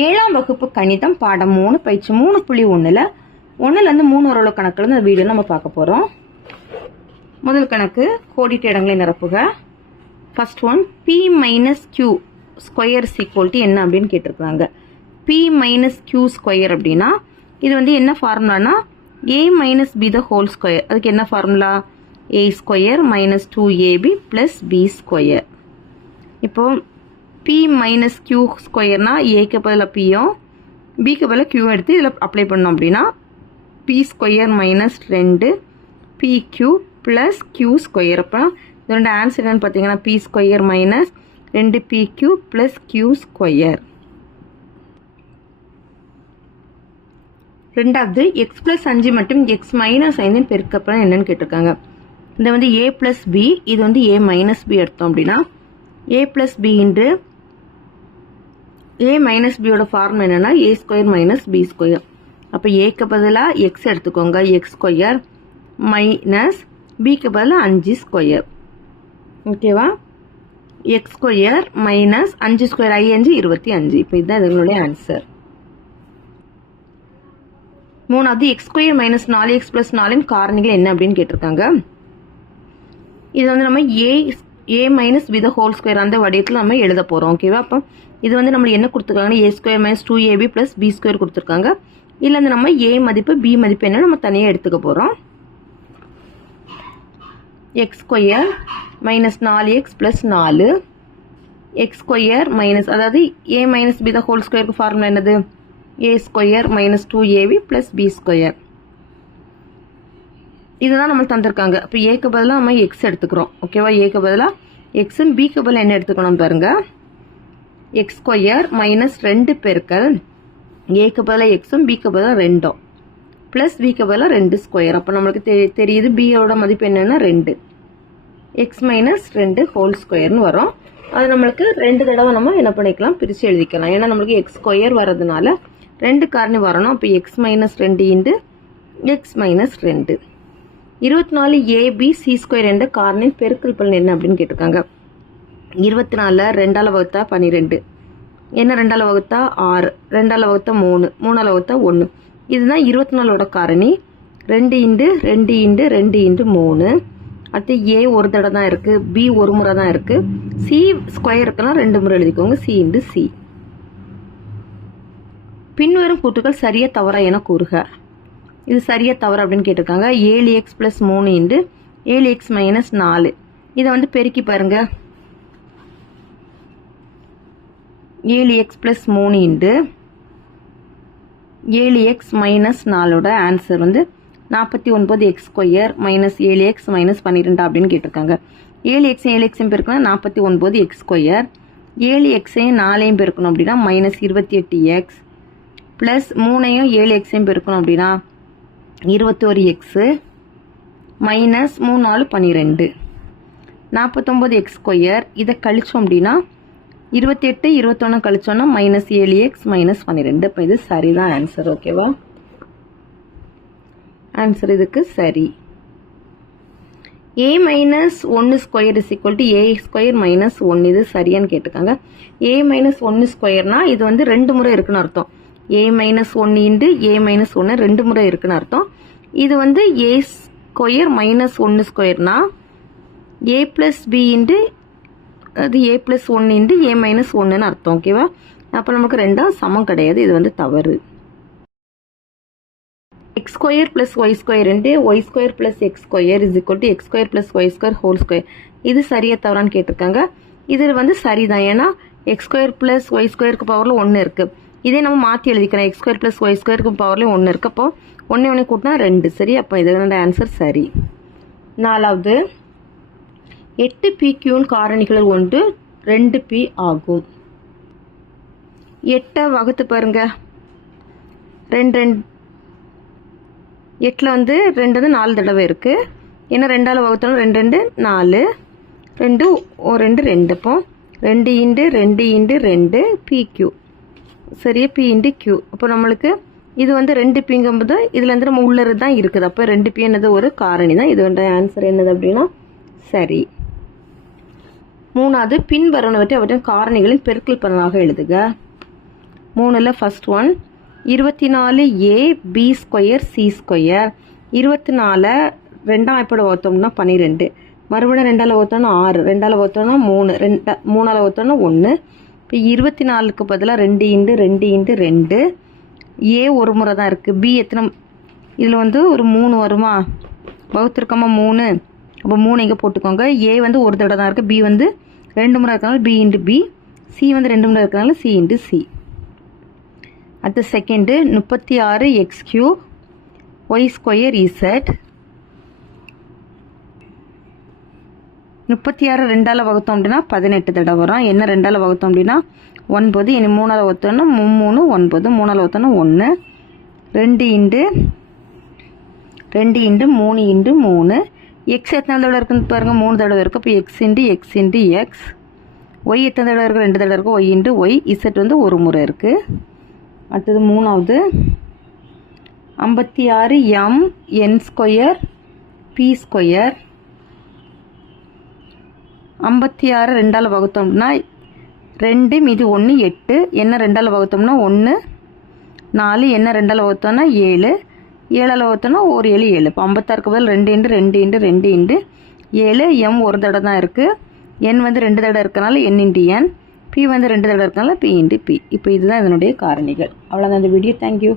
ஏழாம் வகுப்பு கணிதம் பாடம் மூணு பயிற்சி மூணு புள்ளி ஒன்றில் ஒன்றுலேருந்து மூணு ஓரளவு கணக்கில் இந்த வீடியோ நம்ம பார்க்க போகிறோம் முதல் கணக்கு கோடிட்டு இடங்களை நிரப்புக. First one P minus Q square சீக்வல்ட்டி என்ன அப்படின்னு கேட்டிருக்காங்க பி மைனஸ் கியூ ஸ்கொயர் அப்படின்னா இது வந்து என்ன ஃபார்முலானா A minus B the whole square அதுக்கு என்ன formula A square minus two A B plus B square இப்போது பி மைனஸ் கியூ ஸ்கொயர்னா ஏக்கு பதில் பியும் பிக்கு பதில் கியூ எடுத்து இதில் அப்ளை பண்ணோம் அப்படின்னா பி ஸ்கொயர் மைனஸ் ரெண்டு P Q plus Q square அப்போ இதோட ஆன்சர் என்னன்னு பார்த்தீங்கன்னா பி ஸ்கொயர் மைனஸ் ரெண்டு P Q plus Q square ரெண்டாவது எக்ஸ் ப்ளஸ் அஞ்சு மற்றும் எக்ஸ் மைனஸ் ஐந்தின் பெருக்கப்புறம் என்னன்னு கேட்டிருக்காங்க. இந்த வந்து ஏ ப்ளஸ் பி இது வந்து ஏ மைனஸ் பி எடுத்தோம் அப்படின்னா ஏ ப்ளஸ் பி இன்று ஏ மைனஸ் பியோட ஃபார்ம் என்னென்னா A square minus B square அப்போ ஏக்கு பதிலாக எக்ஸ் எடுத்துக்கோங்க. எக்ஸ் ஸ்கொயர் மைனஸ் பிக்கு பதிலாக அஞ்சு ஸ்கொயர் ஓகேவா எக்ஸ் ஸ்கொயர் மைனஸ் அஞ்சு ஸ்கொயர் ஐ அஞ்சு இருபத்தி அஞ்சு. இப்போ இதுதான் இதனுடைய ஆன்சர் மூணாவது எக்ஸ் ஸ்கொயர் மைனஸ் நாலு எக்ஸ் ப்ளஸ் நாலின் காரணிகள் என்ன அப்படின்னு கேட்டிருக்காங்க? இது வந்து நம்ம ஏ ஏ மைனஸ் வித ஹோல் ஸ்கொயர் அந்த வடிவத்தில் நம்ம எழுத போகிறோம் ஓகேவா அப்போ இது வந்து நம்மளுக்கு என்ன கொடுத்துருக்காங்கன்னா A square minus two A B plus B square கொடுத்துருக்காங்க. இல்லை வந்து நம்ம ஏ மதிப்பு பி மதிப்பு என்ன நம்ம தனியாக எடுத்துக்க போகிறோம் எக்ஸ் ஸ்கொயர் மைனஸ் நாலு எக்ஸ் ப்ளஸ் நாலு. எக்ஸ் ஸ்கொயர் மைனஸ் அதாவது A minus B the whole ஸ்கொயருக்கு ஃபார்முலா என்னது? A square minus two A B plus B square இதுதான் நம்மளுக்கு தந்திருக்காங்க. இப்போ ஏக்கு பதிலாக நம்ம எக்ஸ் எடுத்துக்கிறோம். ஓகேவா ஏக்கு பதிலாக எக்ஸும் பிக்கு பதிலாக என்ன எடுத்துக்கணும் பாருங்க. எக்ஸ் ஸ்கொயர் மைனஸ் ரெண்டு பெருக்கள் ஏக்கு பதிலாக எக்ஸும் பிக்கு பதிலாக ரெண்டும். ப்ளஸ் பிக்கு பதிலாக ரெண்டு ஸ்கொயர் அப்போ நம்மளுக்கு தெ தெரியுது பியோட மதிப்பு என்னென்னா ரெண்டு. எக்ஸ் மைனஸ் ரெண்டு ஹோல் ஸ்கொயர்னு வரும். அது நம்மளுக்கு ரெண்டு தடவை நம்ம என்ன பண்ணிக்கலாம்? பிரித்து எழுதிக்கலாம். ஏன்னா நம்மளுக்கு எக்ஸ் ஸ்கொயர் வரதுனால ரெண்டு காரணி வரணும். அப்போ எக்ஸ் மைனஸ் ரெண்டு இன்ட்டு எக்ஸ் மைனஸ் ரெண்டு. இருபத்தி நாலு ஏபி சி ஸ்கொயர் என்ற காரணின் பெருக்கல் பலன் என்ன அப்படின்னு கேட்டிருக்காங்க. இருபத்தி நாலில் ரெண்டால் வகுத்தா பன்னிரெண்டு என்ன ரெண்டால் வகுத்தா? ஆறு. ரெண்டால் வகுத்தா மூணு. மூணால் வகுத்தா ஒன்று இதுதான் இருபத்தி நாலோட காரணி. ரெண்டு இண்டு ரெண்டு இண்டு ரெண்டு இண்டு மூணு. அடுத்து ஏ ஒரு தடவை தான் இருக்குது பி ஒரு முறை தான் இருக்குது சி ஸ்கொயர் இருக்கலாம் ரெண்டு முறை எழுதிக்கோங்க. சி இண்டு சி பின்வரும் கூட்டுகள் சரியா தவறா என கூறுக. இது சரியாக தவறு அப்படின்னு கேட்டிருக்காங்க. ஏழு எக்ஸ் ப்ளஸ் மூணு இண்டு ஏழு எக்ஸ் மைனஸ் நாலு. இதை வந்து பெருக்கி பாருங்க. ஏழு எக்ஸ் ப்ளஸ் மூணு இண்டு ஏழு எக்ஸ் மைனஸ் நாலோட ஆன்சர் வந்து நாற்பத்தி ஒன்பது எக்ஸ் ஸ்கொயர் மைனஸ் ஏழு எக்ஸ் மைனஸ் பன்னிரெண்டு அப்படின்னு கேட்டிருக்காங்க. ஏழு எக்ஸ் ஏழு எக்ஸையும் பெருக்கணும் நாற்பத்தி ஒன்பது எக்ஸ் ஸ்கொயர் ஏழு எக்ஸையும் நாலையும் பெருக்கணும் அப்படின்னா மைனஸ் இருபத்தி எட்டு எக்ஸ் ப்ளஸ் மூணையும் ஏழு எக்ஸையும் பெருக்கணும் அப்படின்னா இருபத்தோரு எக்ஸு மைனஸ் மூணு நாலு பன்னிரெண்டு நாற்பத்தொம்போது எக்ஸ் ஸ்கொயர் இதை கழித்தோம் அப்படின்னா இருபத்தெட்டு இருபத்தொன்று கழிச்சோன்னா மைனஸ் ஏழு எக்ஸ் மைனஸ் பன்னிரெண்டு இப்போ இது சரிதான் ஆன்சர் ஓகேவா ஆன்சர் இதுக்கு சரி. ஏ மைனஸ் ஒன்று square is equal to A square minus ஒன்று இது சரியான்னு கேட்டுக்காங்க. ஏ மைனஸ் ஒன்று ஸ்கொயர்னா இது வந்து ரெண்டு முறை இருக்குன்னு அர்த்தம். ஏ மைனஸ் ஒன்று இண்டு ஏ மைனஸ் ஒன்று ரெண்டு முறை இருக்குன்னு அர்த்தம். இது வந்து ஏ ஸ்கொயர் மைனஸ் ஒன்று ஸ்கொயர்னா ஏ ப்ளஸ் பி இண்டு அது ஏ ப்ளஸ் ஒன்று இண்டு ஏ மைனஸ் ஒன்றுன்னு அர்த்தம் ஓகேவா அப்போ நமக்கு ரெண்டாம் சமம் கிடையாது இது வந்து தவறு. X square plus Y square Y square plus X square is equal to X square plus Y square whole square இது சரியா தவறான்னு கேட்டிருக்காங்க. இது வந்து சரிதான். ஏன்னா எக்ஸ் ஸ்கொயர் ப்ளஸ் ஒய் ஸ்கொயருக்கு பவரில் ஒன்று இருக்குது இதே நம்ம மாற்றி எழுதிக்கிறோம் எக்ஸ் ஸ்கொயர் ப்ளஸ் ஒய் ஸ்கொயருக்கு பவர்லேயும் ஒன்று இருக்கப்போ அப்போ ஒன்று ஒன்று கூட்டினா ரெண்டு. சரி அப்போ இதனோட ஆன்சர் சரி. நாலாவது எட்டு பி கியூன் காரணிகளில் ஒன்று ரெண்டு பி ஆகும். எட்டை வகுத்து பாருங்க. ரெண்டு ரெண்டு. எட்டில் வந்து ரெண்டு வந்து நாலு தடவை இருக்குது ஏன்னா ரெண்டால் வகுத்தாலும் ரெண்டு ரெண்டு நாலு. ரெண்டு ஓ ரெண்டு ரெண்டு. அப்போ ரெண்டு இண்டு ரெண்டு இண்டு ரெண்டு பி கியூ சரியா பி இன்டு கியூ அப்போ நம்மளுக்கு இது வந்து ரெண்டு பிங்கும்போது இதில் வந்து நம்ம உள்ளது தான் இருக்குது. அப்போ ரெண்டு பி என்னது? ஒரு காரணி தான். இது வந்து ஆன்சர் என்னது அப்படின்னா சரி. மூணாவது பின்வருவனவற்றை அவற்றின் காரணிகளின் பெருக்கல் பலனாக எழுதுக. மூணில் ஃபஸ்ட் ஒன் இருபத்தி நாலு A B square C square இருபத்தி நாலு ரெண்டாம் எப்படி ஒருத்தோம்னா பன்னிரெண்டு மறுபடியும் ரெண்டால் வகுத்தோம்னா ஆறு. ரெண்டால் வகுத்தோம்னா மூணு. ரெண்டா மூணால் வகுத்தோம்னா ஒன்று இப்போ இருபத்தி நாலுக்கு பதிலாக ரெண்டு இண்டு ரெண்டு இண்டு ரெண்டு. ஏ ஒரு முறை தான் இருக்குது பி எத்தனை? இதில் வந்து ஒரு மூணு வருமா? வகுத்துருக்கோமா மூணு. அப்போ மூணு இங்கே போட்டுக்கோங்க. ஏ வந்து ஒரு தடவை தான் இருக்குது பி வந்து ரெண்டு முறை இருக்கனால பி இன்ட்டு பி. சி வந்து ரெண்டு முறை இருக்கனால சி இன்ட்டு சி. அடுத்த செகண்டு முப்பத்தி ஆறு X Q Y square Z முப்பத்தி ஆறு ரெண்டால் வகுத்தோம் அப்படின்னா பதினெட்டு தடவை வரும். என்ன ரெண்டால் வகுத்தோம் அப்படின்னா ஒன்பது இனி மூணால் வகுத்தோன்னா மூணு ஒன்பது மூணால் வகுத்தோம்னா ஒன்று ரெண்டு இண்டு ரெண்டு இண்டு மூணு இண்டு மூணு. எக்ஸ் எத்தனை தடவை இருக்குன்னு பாருங்கள் மூணு தடவை இருக்குது இப்போ x into x into x y எத்தனை தடவை இருக்குது ரெண்டு தடவை இருக்குது ஒய் இண்டு ஒய் இசட் வந்து ஒரு முறை இருக்குது அடுத்தது மூணாவது. ஐம்பத்தி ஆறு M N square P square ஐம்பத்தி ஆறு ரெண்டால் வகுத்தோம்னா ரெண்டு மீதி ஒன்று எட்டு. என்ன ரெண்டால் வகுத்தோம்னா ஒன்று நாலு என்ன ரெண்டால் வகுத்தோம்னா ஏழு. ஏழால் வகுத்தோம்னா ஒரு ஏழு ஏழு. இப்போ ஐம்பத்தாறுக்கு பதில் ரெண்டு இண்டு ரெண்டு இண்டு ரெண்டு இண்டு ஏழு எம் ஒரு தடவை தான் இருக்குது என் வந்து ரெண்டு தடவை இருக்கனால என் இண்டு என். பி வந்து ரெண்டு தடவை இருக்கனால பி இண்டு பி. இப்போ இதுதான் இதனுடைய காரணிகள். அவ்வளோதான் இந்த வீடியோ தேங்க்யூ